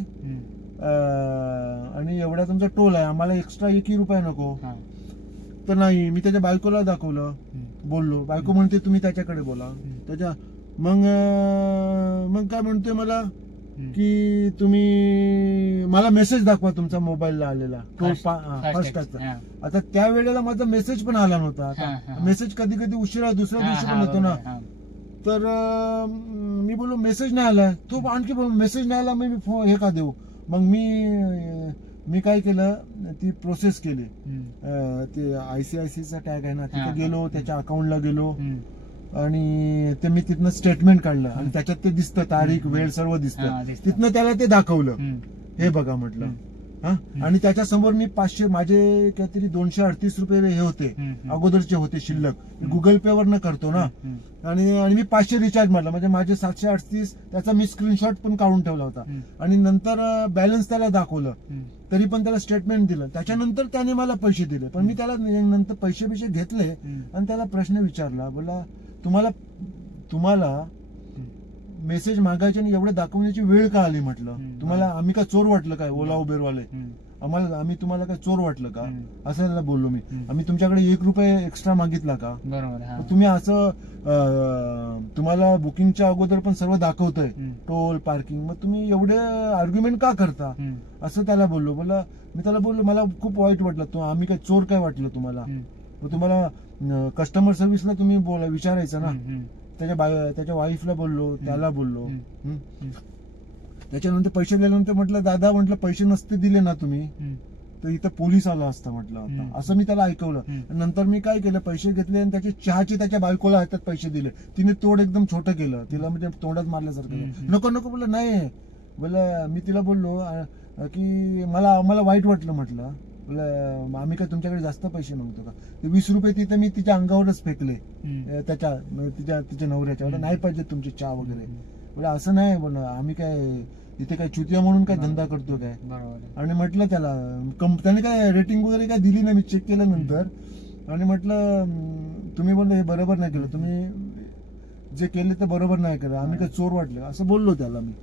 आणि एवढा तुमचा टोल आहे, आम्हाला एक्स्ट्रा 1 रुपया नको. तर नाही, मी त्याच्या बायकोला दाखवलं, बोललो. बायको म्हणते तुम्ही त्याच्याकडे बोला. त्याच्या मग काय म्हणतोय मला की तुम्ही मला मेसेज दाखवा तुमचा मोबाईलला आलेला टोल फास्टॅगचा. आता त्या वेळेला माझा मेसेज पण आला नव्हता. मेसेज कधी कधी उशिरा दुसऱ्या दिवशी पण होतो ना. तर मी बोललो मेसेज नाही आलाय. तो आणखी मेसेज नाही आला, मी हे का देऊ. मग मी काय केलं, ती प्रोसेस केली. ते ICICI चा टॅग आहे ना, तिथे गेलो, त्याच्या अकाउंटला गेलो आणि ते मी तिथनं स्टेटमेंट काढलं आणि त्याच्यात ते दिसतं, तारीख वेळ सर्व दिसतं. तिथनं त्याला ते दाखवलं, हे बघा म्हटलं. हा, आणि त्याच्या समोर मी 500, माझे काहीतरी 238 रुपये हे होते, अगोदरचे होते शिल्लक, गुगल पे वरनं करतो ना. आणि मी 500 रिचार्ज मारला, म्हणजे माझे 738, त्याचा मी स्क्रीनशॉट पण काढून ठेवला होता. आणि नंतर बॅलन्स त्याला दाखवलं, तरी पण त्याला स्टेटमेंट दिलं. त्याच्यानंतर त्याने मला पैसे दिले, पण मी त्याला नंतर पैसे घेतले आणि त्याला प्रश्न विचारला. बोला तुम्हाला मेसेज मागायचे आणि एवढं दाखवण्याची वेळ का आली म्हटलं. तुम्हाला आम्ही काय चोर वाटलं काय, ओला उबेरवाले आम्ही तुम्हाला काय चोर वाटलं का, असं त्याला बोललो मी. आम्ही तुमच्याकडे 1 रुपये एक्स्ट्रा मागितला का. तुम्ही असं तुम्हाला बुकिंगच्या अगोदर पण सर्व दाखवतंय, टोल पार्किंग, मग तुम्ही एवढे आर्ग्युमेंट का करता, असं त्याला बोललो. मी त्याला बोललो मला खूप वाईट वाटलं, आम्ही काय चोर काय वाटलं तुम्हाला. मग तुम्हाला कस्टमर सर्व्हिसला तुम्ही विचारायचं ना. त्याच्या वाईफला बोललो, त्याला बोललो. त्याच्यानंतर पैसे दिल्यानंतर म्हटलं दादा, म्हटलं पैसे नसते दिले ना तुम्ही तर इथं पोलीस आला असता म्हटलं. आता असं मी त्याला ऐकवलं. नंतर मी काय केलं, पैसे घेतले आणि त्याची चहाची त्याच्या बायकोला हातात पैसे दिले. तिने तोड एकदम छोटं केलं, तिला म्हणजे तोंडात मारल्यासारखं. नको नको बोललं, नाही बोला. मी तिला बोललो की मला वाईट वाटलं म्हटलं. आम्ही काय तुमच्याकडे जास्त पैसे मागतो का. 20 रुपये तिथे मी तिच्या अंगावरच फेकले, तिच्या नवऱ्याच्या. नाही पाहिजे तुमची चहा वगैरे. बोला असं नाही, बोला आम्ही काय इथे काय चुतिया म्हणून काय धंदा करतो काय. आणि म्हटलं त्याला, त्याने काय रेटिंग वगैरे काय दिली नाही, मी चेक केलं नंतर. आणि म्हटलं तुम्ही बोलले हे बरोबर नाही केलं, तुम्ही जे केले ते बरोबर नाही केलं, आम्ही काय चोर वाटले, असं बोललो त्याला मी.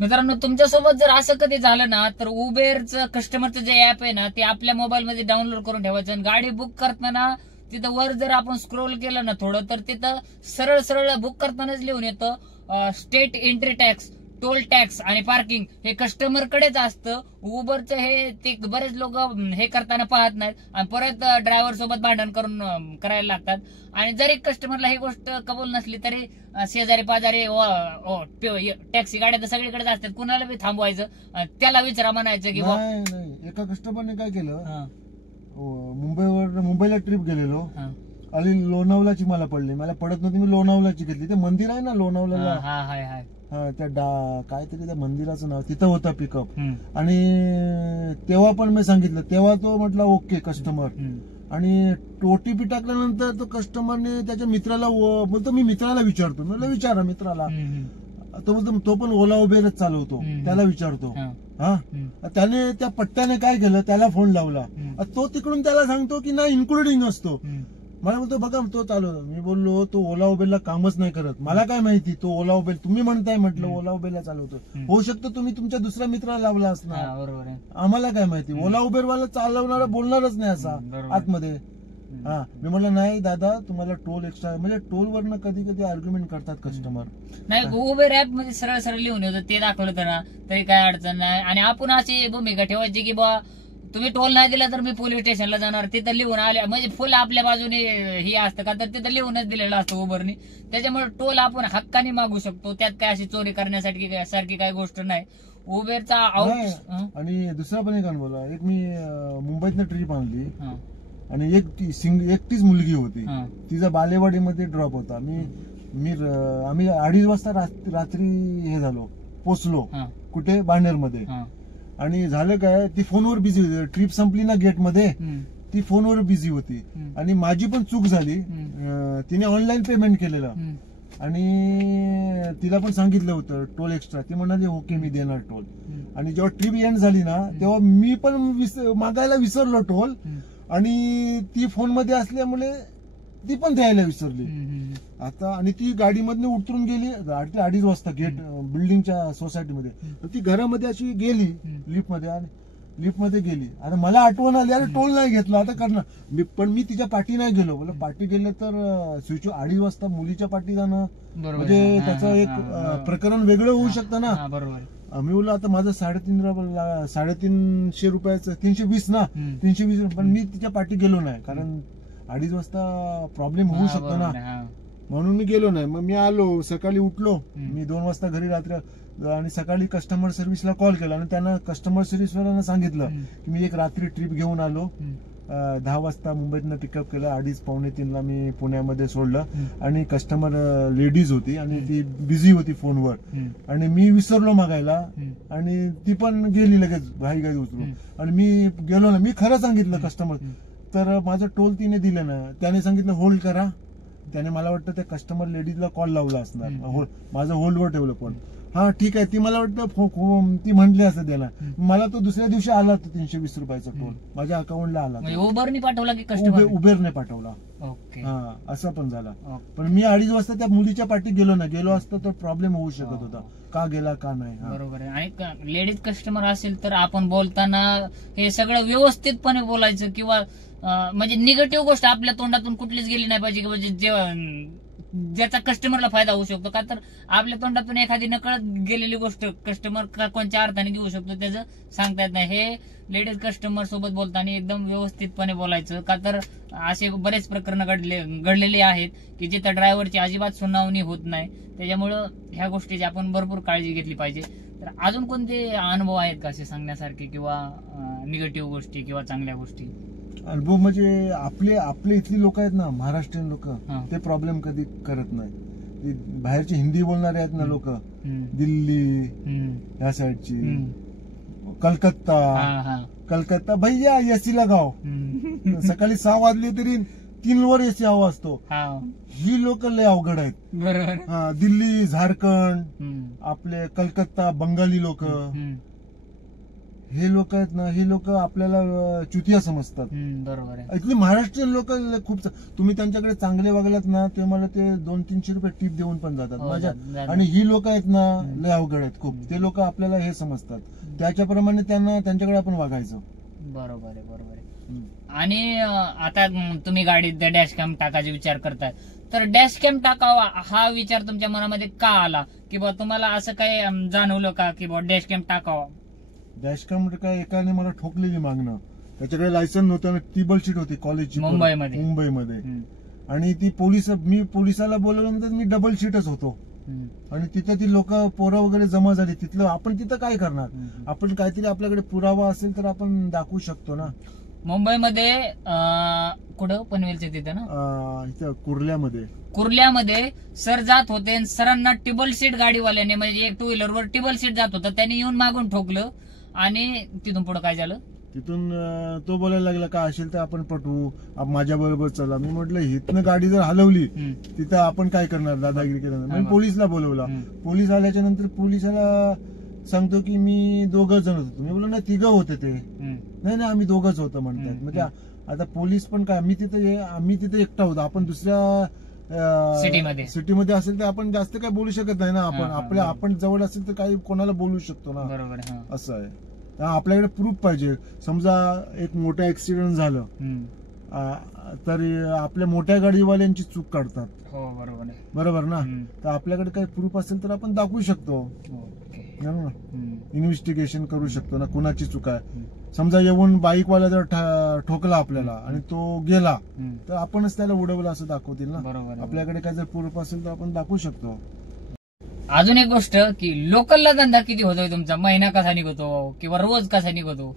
मित्रांनो, तुमच्यासोबत जर असं कधी झालं ना, तर उबेरचं कस्टमरचं जे ऍप आहे ना, ते आपल्या मोबाईल मध्ये डाउनलोड करून ठेवायचं. आणि गाडी बुक करताना तिथं वर जर आपण स्क्रोल केलं ना थोडं, तर तिथं सरळ सरळ बुक करतानाच लिहून येतं state entry tax, toll tax आणि पार्किंग हे कस्टमर कडेच असतं. उबरचं हे ते बरेच लोक हे करताना पाहत नाहीत आणि परत ड्रायव्हर सोबत भांडण करायला लागतात. आणि जरी कस्टमरला ही गोष्ट कबूल नसली तरी शेजारी पाजारी टॅक्सी गाड्या तर सगळीकडेच असतात, कुणाला बी थांबवायचं, त्याला विचारा म्हणायचं की नाही. एका कस्टमरने काय केलं, मुंबईला ट्रिप गेलेलो आणि लोणावळ्याची मला पडली, मला पडत नव्हती, मी लोणावळ्याची घेतली. ते मंदिर आहे ना लोणावळ्याला, त्या काहीतरी त्या मंदिराचं नाव, तिथं होता पिकअप. आणि तेव्हा पण मी सांगितलं, तेव्हा तो म्हटला ओके कस्टमर. आणि OTP टाकल्यानंतर तो कस्टमरने त्याच्या मित्राला बोलतो, मी मित्राला विचारतो. म्हटलं विचारा मित्राला. तो बोलतो तो पण ओला उबेरच चालवतो, त्याला विचारतो. त्याने त्या पट्ट्याने काय केलं, त्याला फोन लावला. तो तिकडून त्याला सांगतो की नाही इन्क्लुडिंग असतो. मला बोलतो बघा तो चालवतो. मी बोललो तो ओला उबेरला कामच नाही करत, मला काय माहिती तो ओला उबेर, तुम्ही म्हणताय म्हटलं ओला उबेरला चालवतो, होऊ शकतं तुम्ही तुमच्या दुसऱ्या मित्राला लावला असणार, बरोबर आहे, आम्हाला काय माहिती. ओला उबेरवाला चालवणारा बोलणारच नाही असा आतमध्ये. मी म्हणलं नाही दादा तुम्हाला टोल एक्स्ट्रा, म्हणजे टोल वरनं कधी कधी आर्ग्युमेंट करतात कस्टमर. नाही उबेर ऍप मध्ये सरळ सरळ लिहून येतं, ते दाखवलं तर ना तरी काय अडचण नाही. आणि आपण अशी भूमिका ठेवायची की बा तुम्ही टोल नाही दिला तर मी पोलीस स्टेशनला जाणार, तिथं लिहून आले म्हणजे फुल आपल्या बाजूने ही असतं का, तर तिथं लिहूनच दिलेलं असतं उबरनी. त्याच्यामुळे टोल आपण हक्काने मागू शकतो, त्यात काय अशी चोरी करण्यासाठी सारखी काही गोष्ट नाही. उबेरचा नाही. आणि दुसरा पण एक अनुभव, एक मी मुंबईतनं ट्रिप आणली आणि एकटीच मुलगी होती, तिचा बालेवाडीमध्ये ड्रॉप होता. आम्ही 2:30 वाजता रात्री हे झालो, पोचलो कुठे, बाणेरमध्ये. आणि झालं काय, ती फोनवर बिझी होती, ट्रिप संपली ना गेटमध्ये, ती फोनवर बिझी होती. आणि माझी पण चूक झाली, तिने ऑनलाईन पेमेंट केलेलं आणि तिला पण सांगितलं होतं टोल एक्स्ट्रा. ती म्हणाली ओके मी देणार टोल. आणि जेव्हा ट्रिप एंड झाली ना, तेव्हा मी पण मागायला विसरलो टोल, आणि ती फोन मध्ये असल्यामुळे ती पण द्यायला विसरली. आता आणि ती गाडीमधून उतरून गेली 2:30 वाजता गेट बिल्डिंगच्या सोसायटीमध्ये. तर ती घरामध्ये अशी गेली लिफ्टमध्ये गेली. आता मला आठवण आली, अरे टोल नाही घेतला, आता करणार पण मी तिच्या पाठी नाही गेलो. बोला पाठी गेले तर 2:30 वाजता मुलीच्या पाठी जाणं म्हणजे त्याचं एक प्रकरण वेगळं होऊ शकतं ना. मी बोललो आता माझं 350 रुपयाचं 320 ना, 320, पण मी तिच्या पाठी गेलो नाही, कारण 2:30 वाजता प्रॉब्लेम होऊ शकतो ना, म्हणून मी गेलो नाही. मग मी आलो, सकाळी उठलो मी 2 वाजता घरी रात्री, आणि सकाळी कस्टमर सर्व्हिसला कॉल केला आणि त्यांना कस्टमर सर्व्हिसवाल्यांना सांगितलं की मी एक रात्री ट्रिप घेऊन आलो, 10 वाजता मुंबईतनं पिकअप केलं, 2:30 पावणे 3ला मी पुण्यामध्ये सोडलं. आणि कस्टमर लेडीज होती आणि ती बिझी होती फोनवर, आणि मी विसरलो मागायला, आणि ती पण गेली लगेच घाई उचलून. आणि मी गेलो ना, मी खरं सांगितलं कस्टमर, तर माझं टोल तिने दिलं ना. त्याने सांगितलं होल्ड करा, त्याने मला वाटतं त्या कस्टमर लेडीजला कॉल लावला असणार, माझं होल्डवर ठेवलं. पण हा ठीक आहे, ती मला वाटतं ती म्हटली असं द्यायला. मला तो दुसऱ्या दिवशी आला, तो 320 रुपयाचा टोल माझ्या अकाउंटला आला. उबरने पाठवला की कस्टमर? उबेरने पाठवला. हा, असं पण झाला. पण मी 2:30 वाजता त्या मुलीच्या पाठी गेलो असतो तर प्रॉब्लेम होऊ शकत होता, का गेला का नाही. बरोबर आहे. आणि लेडीज कस्टमर असेल तर आपण बोलताना हे सगळं व्यवस्थितपणे बोलायचं, किंवा म्हणजे निगेटिव्ह गोष्ट आपल्या तोंडातून कुठलीच गेली नाही पाहिजे, म्हणजे ज्याचा कस्टमरला फायदा होऊ शकतो. का तर आपल्या तोंडातून एखादी नकळत गेलेली गोष्ट कस्टमर कोणत्या अर्थाने घेऊ शकतो त्याचं सांगता येत नाही. हे लेडीज कस्टमर सोबत बोलताना एकदम व्यवस्थितपणे बोलायचं. का तर असे बरेच प्रकरण घडलेले आहेत की जिथं ड्रायव्हरची अजिबात सुनावणी होत नाही. त्याच्यामुळं ह्या गोष्टीची आपण भरपूर काळजी घेतली पाहिजे. तर अजून कोणते अनुभव आहेत का असे सांगण्यासारखे, किंवा निगेटिव्ह गोष्टी किंवा चांगल्या गोष्टी? अनुभव म्हणजे आपले इथली लोक आहेत ना, महाराष्ट्रीयन लोक, ते प्रॉब्लेम कधी करत नाही. बाहेरची हिंदी बोलणारे आहेत ना लोक, दिल्ली या साईडची, कलकत्ता भैया एसी लगाव, सकाळी 6 वाजले तरी 3 वर एसी हवा असतो. ही लोक लय अवघड आहेत. बरोबर. दिल्ली, झारखंड, आपले कलकत्ता, बंगाली लोक, हे लोक आहेत ना, हे लोक आपल्याला चुतिया समजतात. बरोबर आहे. इथले महाराष्ट्रीयन लोक खूप, तुम्ही त्यांच्याकडे चांगले वागलात ना, ते मला ते 200-300 रुपये टिप देऊन पण जातात माझ्या. आणि ही लोक आहेत ना, लय अवघड आहेत खूप. ते लोक आपल्याला हे समजतात, त्याच्याप्रमाणे त्यांच्याकडे आपण वागायचं. बरोबर आहे, बरोबर आहे. आणि आता तुम्ही गाडीत डॅश कॅम टाकायचा विचार करताय, तर डॅश कॅम टाकावा हा विचार तुमच्या मनामध्ये का आला, किंवा तुम्हाला असं काय जाणवलं का की डॅश कॅम टाकावा? डॅशकॅम काय, एकाने मला ठोकलेली मागणं, त्याच्याकडे लायसन नव्हतं, टेबल शीट होती कॉलेजची मुंबईमध्ये. आणि मी पोलिसाला बोलवलं तर मी डबल शीटच होतो. आणि तिथं ती लोक पोरं वगैरे जमा झाली. तिथलं आपण तिथं काय करणार, आपण काहीतरी आपल्याकडे पुरावा असेल तर आपण दाखवू शकतो ना. मुंबईमध्ये कुठं, पनवेलच्या तिथं ना, इथं कुर्ल्यामध्ये सर जात होते, सरांना टेबल सीट गाडीवाल्याने, म्हणजे एक 2 व्हीलरवर टेबल सीट जात होता, त्यांनी येऊन मागून ठोकलं. आणि तिथून पुढे काय झालं, तिथून तो बोलायला लागला का असेल तर आपण पटवू, माझ्या बरोबर चला. मी म्हटलं इथनं गाडी जर हलवली तिथं आपण काय करणार, दादागिरी केल्यानंतर. मी पोलिसला बोलवला. पोलीस आल्याच्या नंतर पोलिसाला सांगतो की मी 2 जण होतो. मी बोललो नाही 3 होते ते. नाही आम्ही 2च होतो म्हणतात. म्हणजे आता पोलीस पण काय, आम्ही तिथे एकटा होतो. आपण दुसऱ्या सिटीमध्ये असेल तर आपण जास्त काय बोलू शकत नाही ना. आपण जवळ असेल तर काही कोणाला बोलू शकतो ना. बरोबर. असं आहे. आपल्याकडे प्रूफ पाहिजे. समजा एक मोठा ऍक्सिडेंट झालं तर आपल्या मोठ्या गाडीवाल्यांची चूक काढतात. बरोबर ना. तर आपल्याकडे काही प्रूफ असेल तर आपण दाखवू शकतो, इन्व्हेस्टिगेशन करू शकतो ना, कुणाची चूक आहे. समजा येऊन बाईकवाला जर ठोकला आपल्याला आणि तो गेला तर आपणच त्याला उडवलं असं दाखवतील ना. बरोबर. आपल्याकडे काय जर प्रूफ असेल तर आपण दाखवू शकतो. अजून एक गोष्ट की लोकलला धंदा किती होतोय तुमचा, महिना कसा निघतो किंवा रोज कसा निघतो?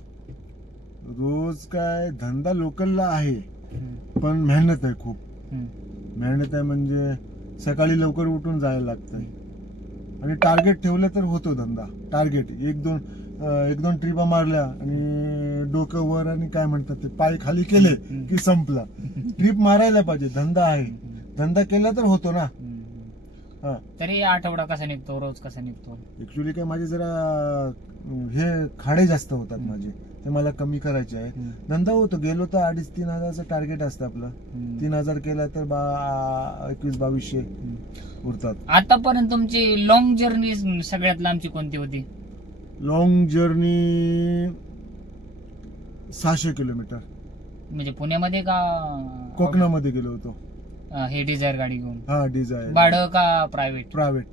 रोज काय धंदा लोकलला आहे पण मेहनत आहे, खूप मेहनत आहे. म्हणजे सकाळी लवकर उठून जायला लागतंय आणि टार्गेट ठेवलं तर होतो धंदा. टार्गेट एक दोन ट्रिपा मारल्या आणि डोकं वर आणि काय म्हणतात ते पाय खाली केले की संपला. ट्रिप मारायला पाहिजे, धंदा आहे, धंदा केला तर होतो ना. तरी आठवडा कसा निघतो, रोज कसा निघतो? ऍक्च्युली काय माझे जरा हे खाडे जास्त होतात माझे, ते मला कमी करायचे आहे. धंदा होतो, गेलो तर 2,500-3 हजारचं टार्गेट असतं आपलं. 3,000 केला तर 2100-2200 उरतात. आतापर्यंत तुमची लॉंग जर्नी सगळ्यात लांबची कोणती होती? Long journey 600 kilometre. म्हणजे पुण्यामध्ये का कोकणामध्ये गेलो होतो. हे डिझायर गाडी घेऊन? हा, डिझायर. भाडं का प्रायव्हेट? प्रायव्हेट.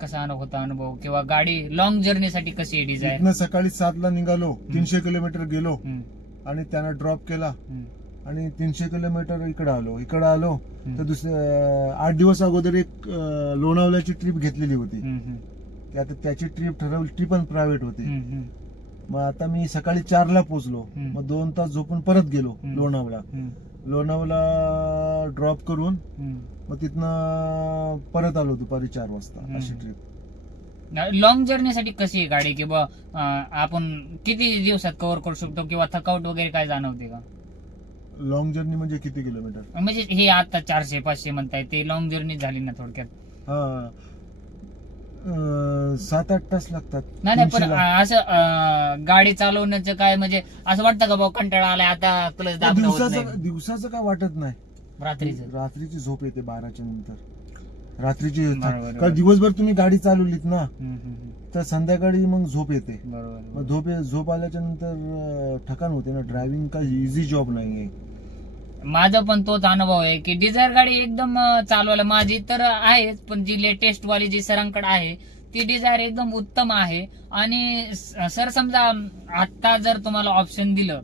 कसा होता अनुभव, किंवा गाडी लॉंग जर्नीसाठी कशी आहे डिझायर? इथनं सकाळी 7ला निघालो, 300 किलोमीटर गेलो आणि त्यांना ड्रॉप केला आणि 300 किलोमीटर इकडे आलो तर दुसऱ्या 8 दिवस अगोदर एक लोणावल्याची ट्रिप घेतलेली होती. आता त्याची ट्रिप ठरवली, ती पण प्रायव्हेट होती. मग आता मी सकाळी 4ला पोहोचलो, मग 2 तास झोपून परत गेलो लोणावला ड्रॉप करून मग तिथनं परत आलो दुपारी 4 वाजता. अशी ट्रिप. लॉंग जर्नीसाठी कशी आहे गाडी, किंवा आपण किती दिवसात कव्हर करू शकतो, किंवा थकआउट वगैरे काय जाणवते का? लॉंग जर्नी म्हणजे किती किलोमीटर? म्हणजे हे आता 400-500 म्हणताय ते लॉंग जर्नी झाली ना थोडक्यात. हा, 7-8 तास लागतात. नाही पण असं गाडी चालवण्याचं काय, म्हणजे असं वाटतं का बाबा कंटाळा आलाय आता क्लच दाबणं? दिवसाचं काय वाटत नाही, रात्रीची झोप येते 12च्या नंतर. रात्रीची, कारण दिवसभर तुम्ही गाडी चालवलीत ना तर संध्याकाळी मग झोप येते. मग झोप आल्याच्या नंतर थकान होते ना. ड्रायव्हिंग काही इझी जॉब नाहीये. माझा पण तोच अनुभव आहे की डिझायर गाडी एकदम चालवायला, माझी तर आहेच पण जी लेटेस्ट वाली जी सरांकडे आहे ती डिझायर एकदम उत्तम आहे. आणि सर समजा आता जर तुम्हाला ऑप्शन दिलं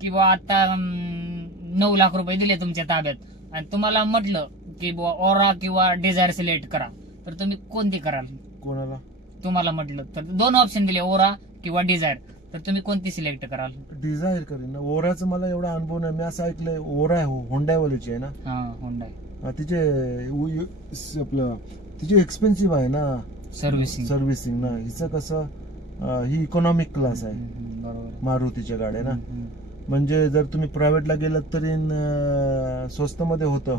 किंवा आता 9 लाख रुपये दिले तुमच्या ताब्यात आणि तुम्हाला म्हटलं की ओरा किंवा डिझायर सिलेक्ट करा, तर तुम्ही कोणती कराल? कोणाला? तुम्हाला म्हटलं तर 2 ऑप्शन दिले, ओरा किंवा डिझायर, तर तुम्ही कोणती सिलेक्ट कराल? डिझायर करेन ना. ओराचं मला एवढा अनुभव नाही. मी असं ऐकलंय ओरा होंडावालीची आहे ना. होंडा तिची एक्सपेन्सिव्ह आहे ना सर्व्हिसिंग ना. हिचं कसं ही इकॉनॉमिक क्लास आहे. मारुतीच्या गाड्या ना. म्हणजे जर तुम्ही प्रायव्हेटला गेलात तरी स्वस्त मध्ये होतं.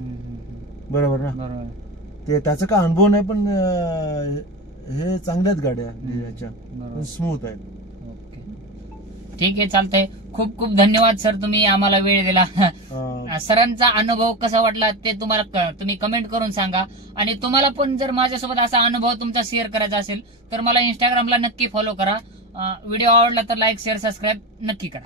बरोबर ना. ते त्याचा काय अनुभव नाही पण हे चांगल्याच गाड्या ह्याच्या स्मूथ आहेत. ठीक आहे, चालतंय. खूप खूप धन्यवाद सर, तुम्ही आम्हाला वेळ दिला. सरांचा अनुभव कसा वाटला ते तुम्ही कमेंट करून सांगा. आणि तुम्हाला पण जर माझ्यासोबत असा अनुभव तुमचा शेअर करायचा असेल तर मला इंस्टाग्रामला नक्की फॉलो करा. व्हिडिओ आवडला तर लाईक शेअर सबस्क्राईब नक्की करा.